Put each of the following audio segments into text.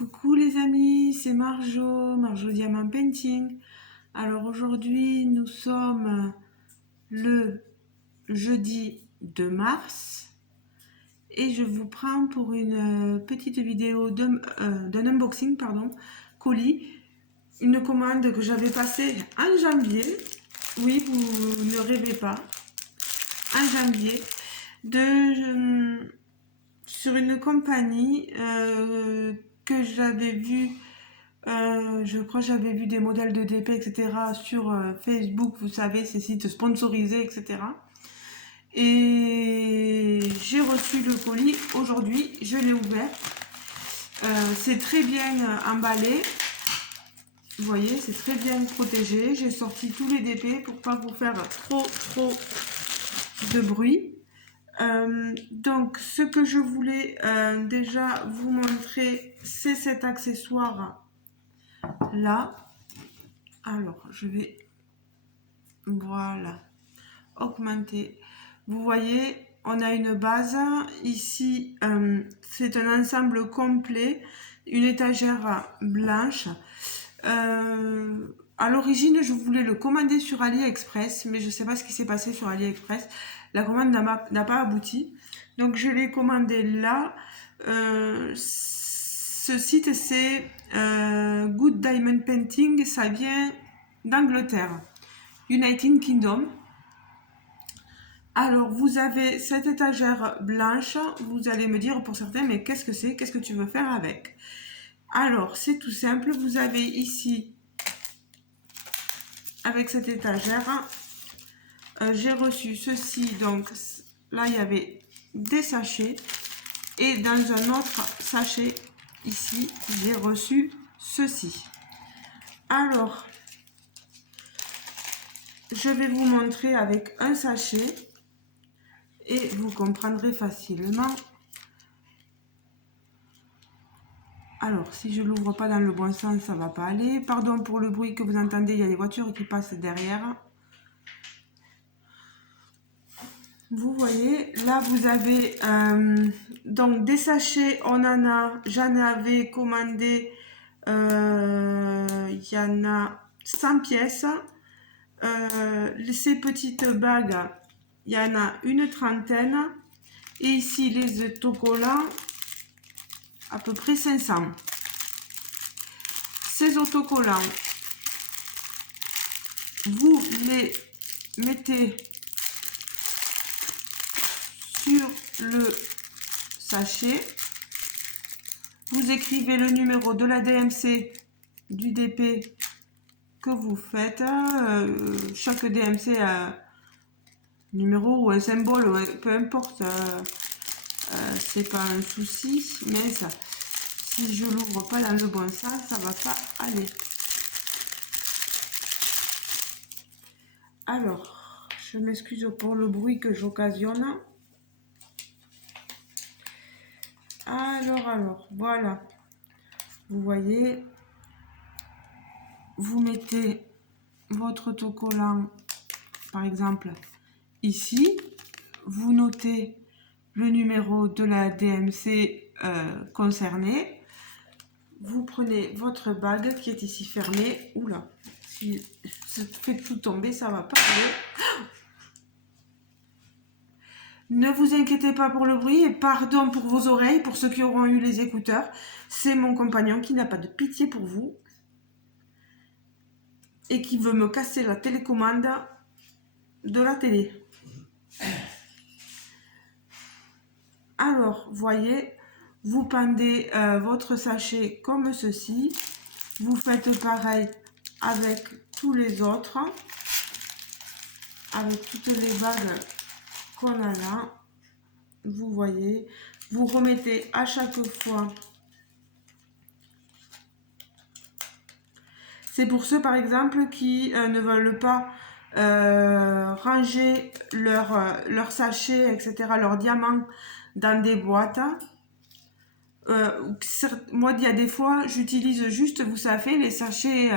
Coucou les amis, c'est Marjo Diamant Painting. Alors aujourd'hui nous sommes le jeudi 2 mars et je vous prends pour une petite vidéo d'un unboxing colis. Une commande que j'avais passée en janvier, oui vous ne rêvez pas, en janvier, sur une compagnie que j'avais vu, je crois que j'avais vu des modèles de DP, etc. sur Facebook, vous savez, ces sites sponsorisés, etc. Et j'ai reçu le colis aujourd'hui, je l'ai ouvert. C'est très bien emballé, vous voyez, c'est très bien protégé. J'ai sorti tous les DP pour pas vous faire trop de bruit. Donc ce que je voulais déjà vous montrer, c'est cet accessoire là. Alors je vais, voilà, augmenter. Vous voyez, on a une base ici, c'est un ensemble complet, une étagère blanche. À l'origine je voulais le commander sur AliExpress, mais je sais pas ce qui s'est passé sur AliExpress. La commande n'a pas abouti, donc je l'ai commandé là. Ce site c'est Good Diamond Painting, ça vient d'Angleterre, United Kingdom. Alors vous avez cette étagère blanche, vous allez me dire pour certains, mais qu'est-ce que c'est, qu'est-ce que tu veux faire avec? Alors c'est tout simple, vous avez ici, avec cette étagère, j'ai reçu ceci. Donc là il y avait des sachets, et dans un autre sachet ici j'ai reçu ceci. Alors je vais vous montrer avec un sachet et vous comprendrez facilement. Alors si je l'ouvre pas dans le bon sens, ça va pas aller. Pardon pour le bruit que vous entendez, il y a des voitures qui passent derrière. Vous voyez, là vous avez donc des sachets, j'en avais commandé, il y en a 100 pièces. Ces petites bagues, il y en a une trentaine. Et ici les autocollants, à peu près 500. Ces autocollants, vous les mettez sur le sachet, vous écrivez le numéro de la DMC du DP que vous faites. Chaque DMC a un numéro ou un symbole, peu importe, c'est pas un souci, mais ça, si je l'ouvre pas dans le bon sens, ça va pas aller. Alors je m'excuse pour le bruit que j'occasionne. Alors, voilà. Vous voyez, vous mettez votre autocollant, par exemple, ici. Vous notez le numéro de la DMC concernée. Vous prenez votre bague qui est ici fermée. Oula, si je fais tout tomber, ça va pas aller. Ne vous inquiétez pas pour le bruit et pardon pour vos oreilles, pour ceux qui auront eu les écouteurs. C'est mon compagnon qui n'a pas de pitié pour vous et qui veut me casser la télécommande de la télé. Alors, voyez, vous pendez votre sachet comme ceci. Vous faites pareil avec tous les autres, avec toutes les bagues qu'on a là. Vous voyez, vous remettez à chaque fois. C'est pour ceux par exemple qui ne veulent pas ranger leur sachets, etc., leurs diamants dans des boîtes. Moi, il y a des fois, j'utilise juste, vous savez, les sachets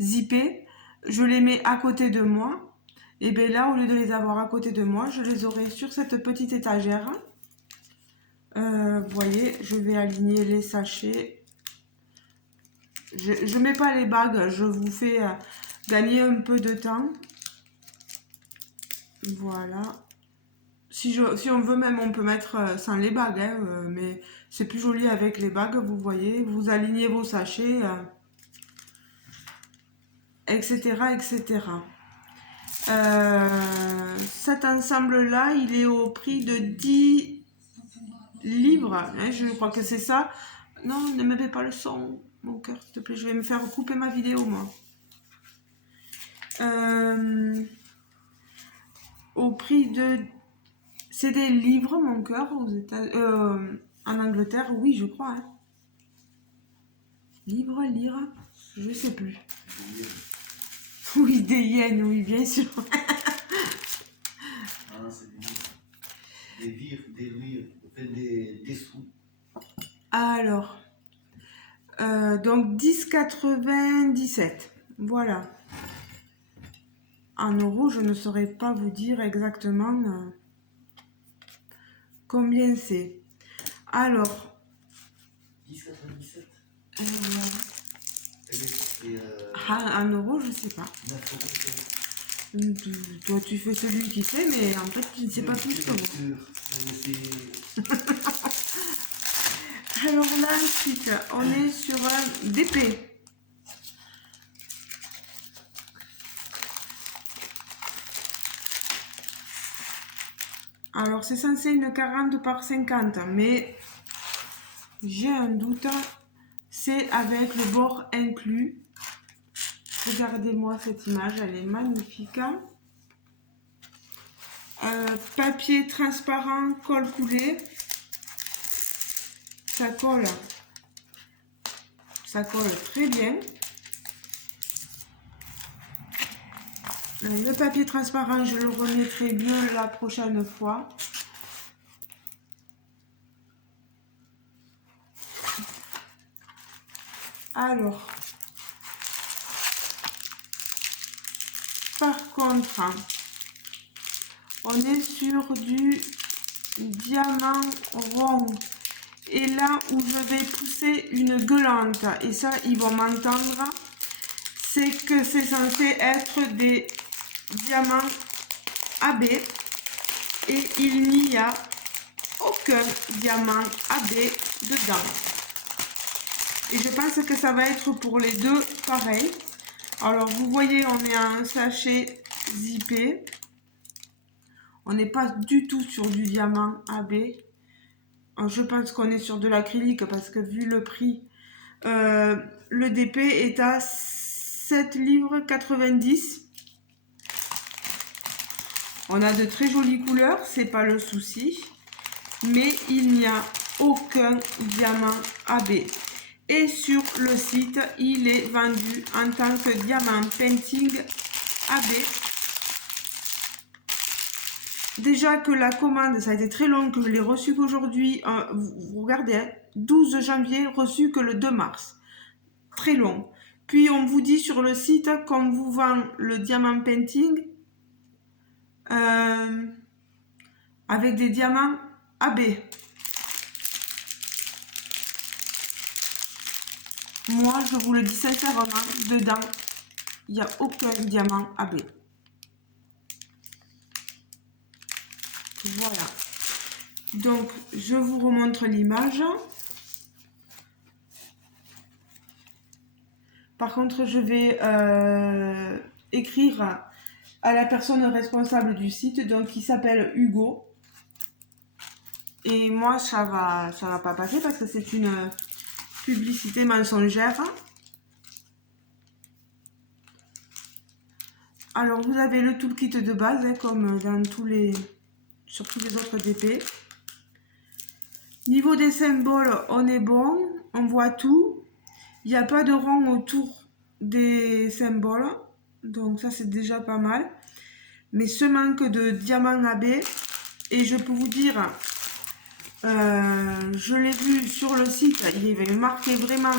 zippés. Je les mets à côté de moi. Et bien là, au lieu de les avoir à côté de moi, je les aurai sur cette petite étagère. Vous voyez, je vais aligner les sachets Je mets pas les bagues, je vous fais gagner un peu de temps. Voilà. Si on veut même, on peut mettre sans les bagues, hein, mais c'est plus joli avec les bagues, vous voyez. Vous alignez vos sachets, etc., etc. Cet ensemble-là, il est au prix de 10 livres, hein, je crois que c'est ça. Non, ne me mets pas le son, mon cœur, s'il te plaît, je vais me faire couper ma vidéo, moi. Au prix de... C'est des livres, mon cœur, en Angleterre, oui, je crois. Hein. Livre, lire, je sais plus. Oui, des yens, oui, bien sûr. Ah, c'est des livres, des sous. Alors, donc 10,97. Voilà. En euros, je ne saurais pas vous dire exactement combien c'est. Alors. 10,97. Voilà. En euros, je sais pas. 9,50. Toi, tu fais celui qui sait, mais en fait, tu ne sais pas plus que moi. Alors là, ensuite, on est sur un DP. Alors, c'est censé une 40 par 50, mais j'ai un doute. C'est avec le bord inclus. Regardez-moi cette image, elle est magnifique. Papier transparent, colle coulée. Ça colle très bien. Le papier transparent, je le remettrai mieux la prochaine fois. Alors, par contre, on est sur du diamant rond. Et là où je vais pousser une gueulante, et ça, ils vont m'entendre, c'est que c'est censé être des diamants AB. Et il n'y a aucun diamant AB dedans. Et je pense que ça va être pour les deux pareil. Alors vous voyez, on est à un sachet zippé. On n'est pas du tout sur du diamant AB. Alors, je pense qu'on est sur de l'acrylique parce que vu le prix, le DP est à 7,90 livres. On a de très jolies couleurs, c'est pas le souci. Mais il n'y a aucun diamant AB. Et sur le site, il est vendu en tant que diamant painting AB. Déjà que la commande, ça a été très long, que je l'ai reçue qu'aujourd'hui, vous regardez, hein, 12 janvier, reçu que le 2 mars. Très long. Puis on vous dit sur le site qu'on vous vend le diamant painting avec des diamants AB. Moi, je vous le dis sincèrement, dedans, il n'y a aucun diamant AB. Voilà. Donc, je vous remontre l'image. Par contre, je vais écrire à la personne responsable du site, donc qui s'appelle Hugo. Et moi, ça va pas passer parce que c'est une publicité mensongère. Alors, vous avez le toolkit de base, hein, comme dans sur tous les autres DP. Niveau des symboles, on est bon, on voit tout. Il n'y a pas de rond autour des symboles, donc ça c'est déjà pas mal. Mais ce manque de diamant AB, et je peux vous dire, je l'ai vu sur le site, il y avait marqué vraiment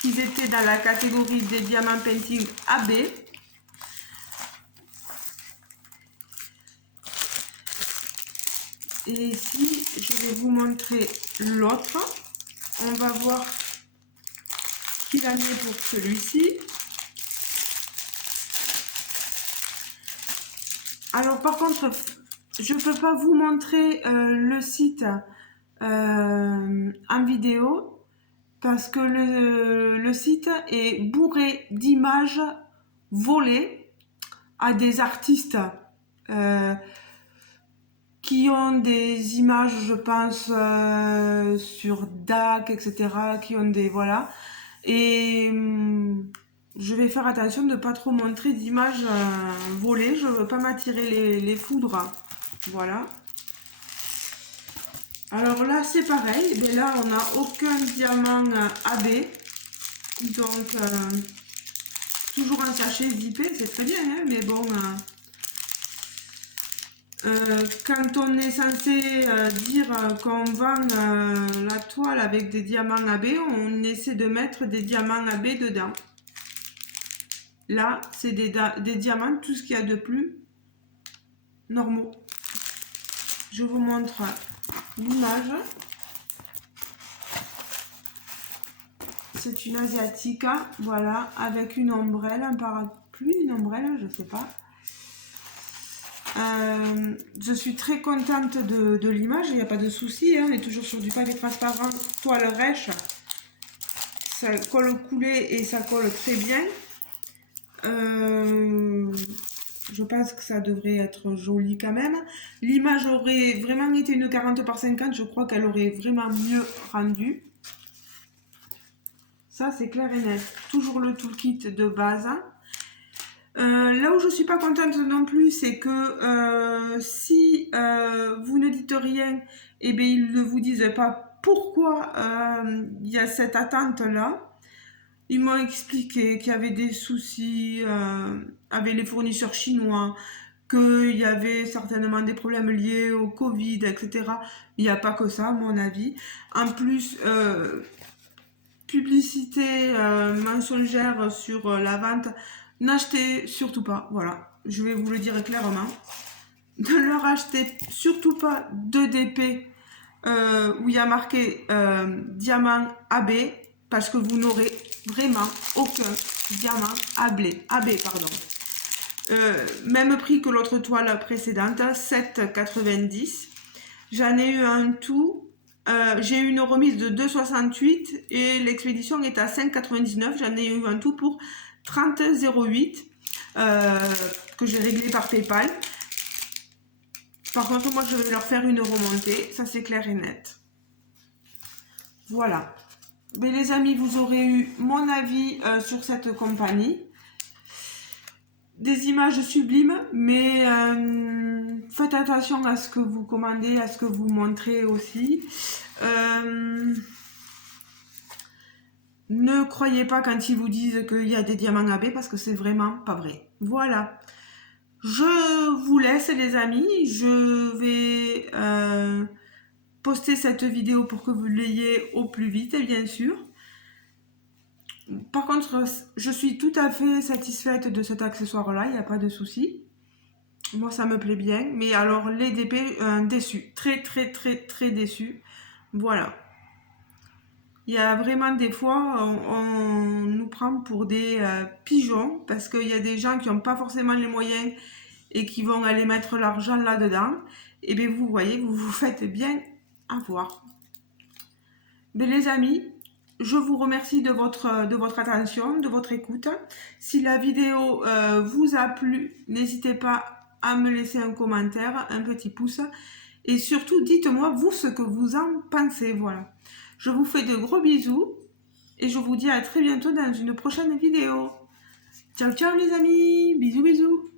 qu'ils étaient dans la catégorie des diamants painting AB. Et ici, je vais vous montrer l'autre. On va voir qu'il en est pour celui-ci. Alors par contre, je peux pas vous montrer le site en vidéo parce que le site est bourré d'images volées à des artistes qui ont des images, je pense, sur DAC, etc., qui ont des... Voilà. Et je vais faire attention de ne pas trop montrer d'images volées. Je ne veux pas m'attirer les foudres. Voilà. Alors là, c'est pareil. Mais là, on n'a aucun diamant AB. Donc, toujours un sachet zippé, c'est très bien, hein, mais bon... quand on est censé dire qu'on vend la toile avec des diamants AB, on essaie de mettre des diamants AB dedans. Là, c'est des diamants, tout ce qu'il y a de plus normaux. Je vous montre l'image. C'est une asiatique, voilà, avec une ombrelle, un parapluie, une ombrelle, je sais pas. Je suis très contente de l'image, il n'y a pas de souci, hein, on est toujours sur du papier transparent, toile rêche, ça colle coulé et ça colle très bien. Je pense que ça devrait être joli quand même. L'image aurait vraiment été une 40 par 50, je crois qu'elle aurait vraiment mieux rendu. Ça c'est clair et net, toujours le toolkit de base. Là où je suis pas contente non plus, c'est que si vous ne dites rien, et bien ils ne vous disent pas pourquoi il y a cette attente là. Ils m'ont expliqué qu'il y avait des soucis avec les fournisseurs chinois, qu'il y avait certainement des problèmes liés au Covid, etc. Il n'y a pas que ça, à mon avis. En plus, publicité mensongère sur la vente. N'achetez surtout pas, voilà, je vais vous le dire clairement. Ne leur achetez surtout pas de DP où il y a marqué diamant AB parce que vous n'aurez vraiment aucun diamant AB, pardon. Même prix que l'autre toile précédente, 7,90. J'en ai eu un tout. J'ai eu une remise de 2,68 et l'expédition est à 5,99. J'en ai eu un tout pour 30,08 que j'ai réglé par PayPal. Par contre, moi, je vais leur faire une remontée. Ça, c'est clair et net. Voilà. Mais les amis, vous aurez eu mon avis sur cette compagnie. Des images sublimes, mais faites attention à ce que vous commandez, à ce que vous montrez aussi. Ne croyez pas quand ils vous disent qu'il y a des diamants AB parce que c'est vraiment pas vrai. Voilà. Je vous laisse les amis. Je vais poster cette vidéo pour que vous l'ayez au plus vite, bien sûr. Par contre, je suis tout à fait satisfaite de cet accessoire-là. Il n'y a pas de souci. Moi, ça me plaît bien. Mais alors, les DP, déçus. Très, très, très, très déçus. Voilà. Il y a vraiment des fois, on nous prend pour des pigeons parce qu'il y a des gens qui n'ont pas forcément les moyens et qui vont aller mettre l'argent là-dedans. Et bien vous voyez, vous vous faites bien avoir. Mais les amis, je vous remercie de votre attention, de votre écoute. Si la vidéo vous a plu, n'hésitez pas à me laisser un commentaire, un petit pouce. Et surtout, dites-moi vous ce que vous en pensez. Voilà. Je vous fais de gros bisous et je vous dis à très bientôt dans une prochaine vidéo. Ciao, ciao les amis. Bisous, bisous.